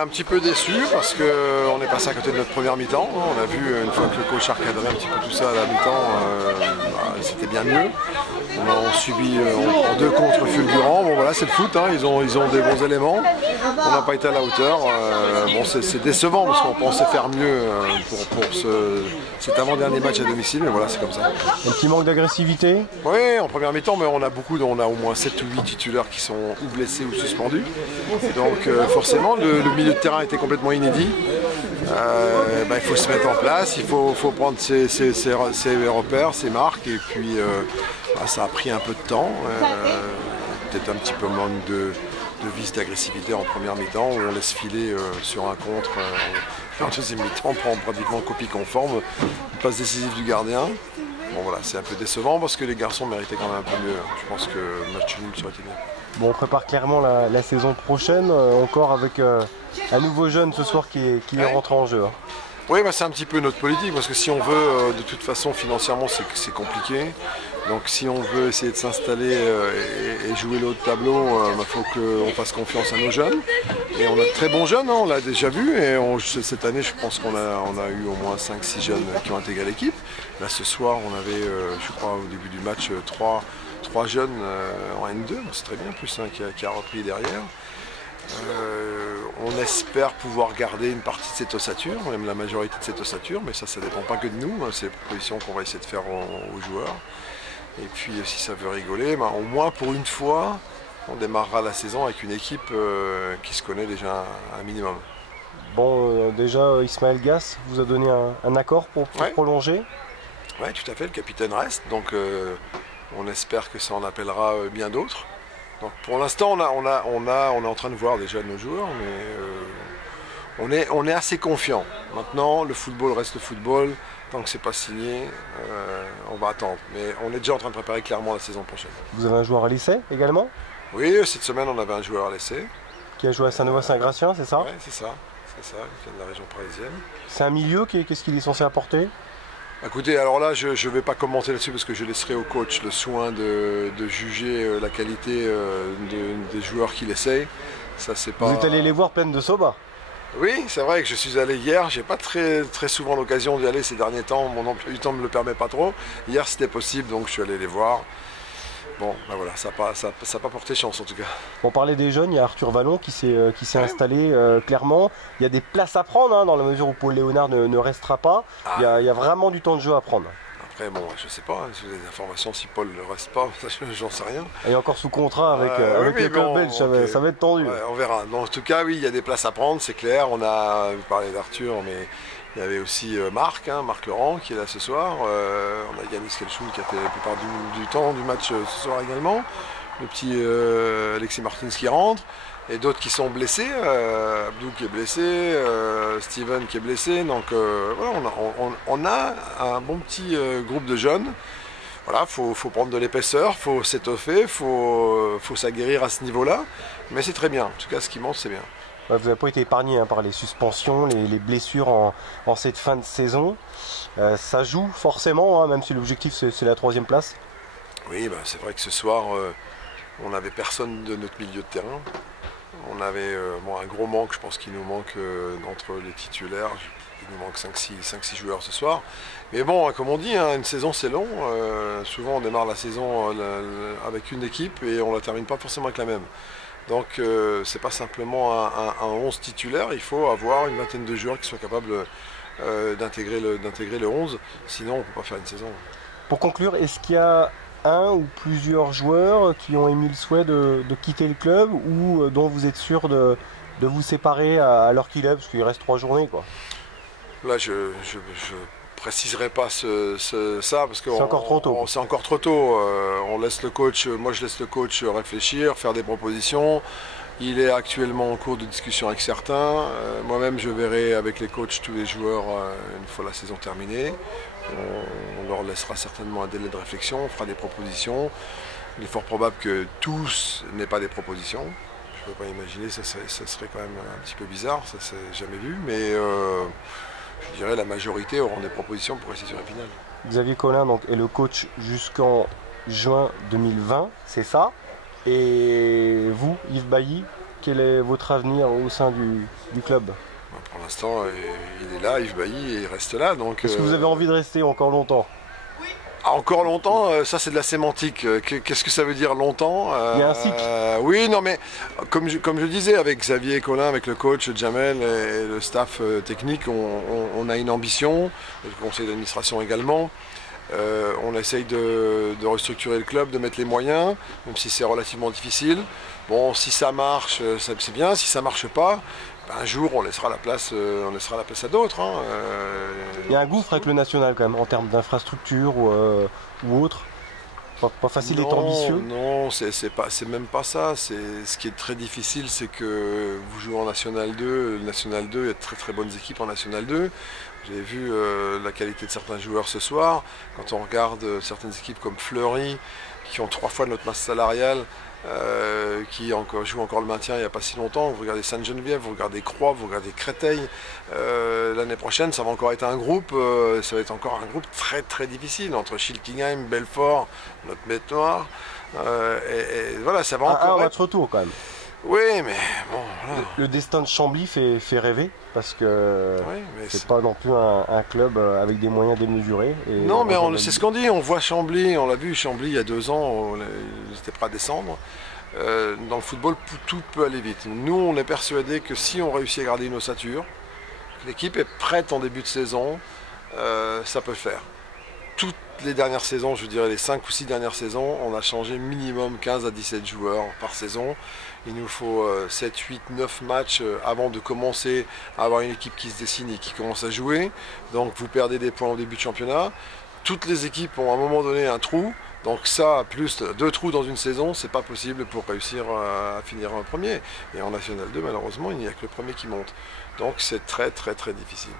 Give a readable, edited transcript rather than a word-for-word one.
un petit peu déçu parce qu'on est passé à côté de notre première mi-temps. On a vu une fois que le coach a recadré un petit peu tout ça à la mi-temps, c'était bien mieux. On a subi en 2 contre fulgurants. Bon voilà, c'est le foot, hein. Ils ont des bons éléments. On n'a pas été à la hauteur. Bon, c'est décevant parce qu'on pensait faire mieux pour cet avant-dernier match à domicile, mais voilà, c'est comme ça. Un petit manque d'agressivité? Oui, en première mi-temps, mais on a au moins 7 ou 8 titulaires qui sont ou blessés ou suspendus. Donc forcément, le milieu de terrain était complètement inédit. Il faut se mettre en place, il faut prendre ses repères, ses marques, et puis ça a pris un peu de temps. Peut-être un petit peu manque de vice d'agressivité en première mi-temps, où on laisse filer sur un contre. En deuxième mi-temps, on prend pratiquement copie conforme, une passe décisive du gardien. Bon voilà, c'est un peu décevant parce que les garçons méritaient quand même un peu mieux. Je pense que le match nul ça aurait été bien. Bon, on prépare clairement la saison prochaine, encore avec un nouveau jeune ce soir qui rentre en jeu. Hein. Oui, c'est un petit peu notre politique, parce que si on veut, de toute façon, financièrement, c'est compliqué. Donc si on veut essayer de s'installer et jouer le haut de tableau, il faut qu'on fasse confiance à nos jeunes. Et on a de très bons jeunes, hein, on l'a déjà vu. Et cette année, je pense qu'on a eu au moins 5-6 jeunes qui ont intégré l'équipe. Là, ce soir, on avait, je crois, au début du match, 3 jeunes en N2. C'est très bien, plus qui a repris derrière. On espère pouvoir garder une partie de cette ossature, même la majorité de cette ossature, mais ça ne dépend pas que de nous, hein, c'est les propositions qu'on va essayer de faire aux joueurs. Et puis si ça veut rigoler, au moins pour une fois, on démarrera la saison avec une équipe qui se connaît déjà un minimum. Bon, déjà Ismaël Gass vous a donné un accord pour prolonger? Oui, tout à fait, le capitaine reste, donc on espère que ça en appellera bien d'autres. Donc pour l'instant, on est en train de voir déjà nos joueurs, mais on est assez confiant. Maintenant, le football reste le football. Tant que c'est pas signé, on va attendre. Mais on est déjà en train de préparer clairement la saison prochaine. Vous avez un joueur à l'essai également? Oui, cette semaine, on avait un joueur à l'essai. Qui a joué à Saint-Nouveau-Saint-Gratien, c'est ça? Oui, c'est ça, qui vient de la région parisienne. C'est un milieu, qu'est-ce qu'il est censé apporter? Écoutez, alors là, je ne vais pas commenter là-dessus parce que je laisserai au coach le soin de juger la qualité des joueurs qu'il essaye. Ça, c'est pas... Vous êtes allé les voir pleines de soba? Oui, c'est vrai que je suis allé hier. J'ai pas très souvent l'occasion d'y aller ces derniers temps. Mon emploi du temps ne me le permet pas trop. Hier, c'était possible, donc je suis allé les voir. Bon, voilà, ça n'a pas porté chance en tout cas. On parlait des jeunes, il y a Arthur Vallon qui s'est installé clairement. Il y a des places à prendre, hein, dans la mesure où Paul Léonard ne restera pas. Il y a vraiment du temps de jeu à prendre. Après, bon, je sais pas, si vous avez des informations, si Paul ne reste pas, j'en sais rien. Il est encore sous contrat avec l'école belge, ça va être tendu. Ouais, on verra. Donc, en tout cas, oui, il y a des places à prendre, c'est clair. Vous parlez d'Arthur, mais il y avait aussi Marc Laurent qui est là ce soir. On a Yannis Kelchoul qui a fait la plupart du temps du match ce soir également. Le petit Alexis Martins qui rentre. Et d'autres qui sont blessés, Abdou qui est blessé, Steven qui est blessé, donc voilà, on a un bon petit groupe de jeunes. Voilà, faut prendre de l'épaisseur, faut s'étoffer, faut s'aguerrir à ce niveau-là, mais c'est très bien, en tout cas ce qui monte c'est bien. Vous n'avez pas été épargné par les suspensions, les blessures en cette fin de saison. Ça joue forcément, hein, même si l'objectif c'est la 3e place. Oui, c'est vrai que ce soir, on n'avait personne de notre milieu de terrain. On avait un gros manque, je pense qu'il nous manque entre les titulaires, il nous manque 5-6 joueurs ce soir. Mais bon, comme on dit, hein, une saison c'est long, souvent on démarre la saison avec une équipe et on ne la termine pas forcément avec la même. Donc c'est pas simplement un 11 titulaire, il faut avoir une vingtaine de joueurs qui soient capables d'intégrer le 11, sinon on ne peut pas faire une saison. Pour conclure, est-ce qu'il y a un ou plusieurs joueurs qui ont émis le souhait de quitter le club ou dont vous êtes sûr de vous séparer à l'heure qu'il est, parce qu'il reste 3 journées quoi? Là je préciserai pas ça parce que c'est encore trop tôt. C'est encore trop tôt. On laisse le coach, moi je laisse le coach réfléchir, faire des propositions. Il est actuellement en cours de discussion avec certains. Moi-même je verrai avec les coachs tous les joueurs une fois la saison terminée. On leur laissera certainement un délai de réflexion, on fera des propositions. Il est fort probable que tous n'aient pas des propositions. Je ne peux pas imaginer, ça serait quand même un petit peu bizarre, ça s'est jamais vu, mais je dirais la majorité auront des propositions pour rester sur la finale. Xavier Collin donc, est le coach jusqu'en juin 2020, c'est ça? Et vous, Yves Bailly, quel est votre avenir au sein du club? Pour l'instant, il est là, Yves Bailly, et il reste là. Est-ce que vous avez envie de rester encore longtemps? Encore longtemps, ça c'est de la sémantique. Qu'est-ce que ça veut dire longtemps? Il y a un cycle. Oui, non mais comme je disais, avec Xavier Collin, avec le coach Jamel et le staff technique, on a une ambition, le conseil d'administration également. On essaye de restructurer le club, de mettre les moyens, même si c'est relativement difficile. Bon, si ça marche, c'est bien. Si ça marche pas, un jour on laissera la place à d'autres. Hein. Il y a un gouffre avec le national quand même en termes d'infrastructure ou autre. Pas facile d'être ambitieux. Non, c'est même pas ça. Ce qui est très difficile, c'est que vous jouez en National 2. Le National 2, il y a de très très bonnes équipes en National 2. J'ai vu la qualité de certains joueurs ce soir. Quand on regarde certaines équipes comme Fleury, qui ont 3 fois notre masse salariale, qui jouent encore le maintien il n'y a pas si longtemps. Vous regardez Sainte-Geneviève, vous regardez Croix, vous regardez Créteil. L'année prochaine, ça va encore être un groupe, ça va être encore un groupe très très difficile entre Schiltigheim, Belfort, notre bête noire. Et voilà, ça va encore. Un match retour quand même. Oui, mais bon. Voilà. Le destin de Chambly fait rêver parce que oui, c'est pas non plus un club avec des moyens démesurés. Non, mais c'est ce qu'on dit. On voit Chambly, on l'a vu Chambly il y a 2 ans, ils étaient prêts à descendre. Dans le football, tout peut aller vite. Nous, on est persuadés que si on réussit à garder une ossature, que l'équipe est prête en début de saison, ça peut le faire. Toutes les dernières saisons, je dirais les 5 ou 6 dernières saisons, on a changé minimum 15 à 17 joueurs par saison. Il nous faut 7, 8, 9 matchs avant de commencer à avoir une équipe qui se dessine et qui commence à jouer. Donc vous perdez des points au début de championnat. Toutes les équipes ont à un moment donné un trou. Donc ça, plus 2 trous dans une saison, c'est pas possible pour réussir à finir en premier. Et en National 2, malheureusement, il n'y a que le premier qui monte. Donc c'est très très très difficile.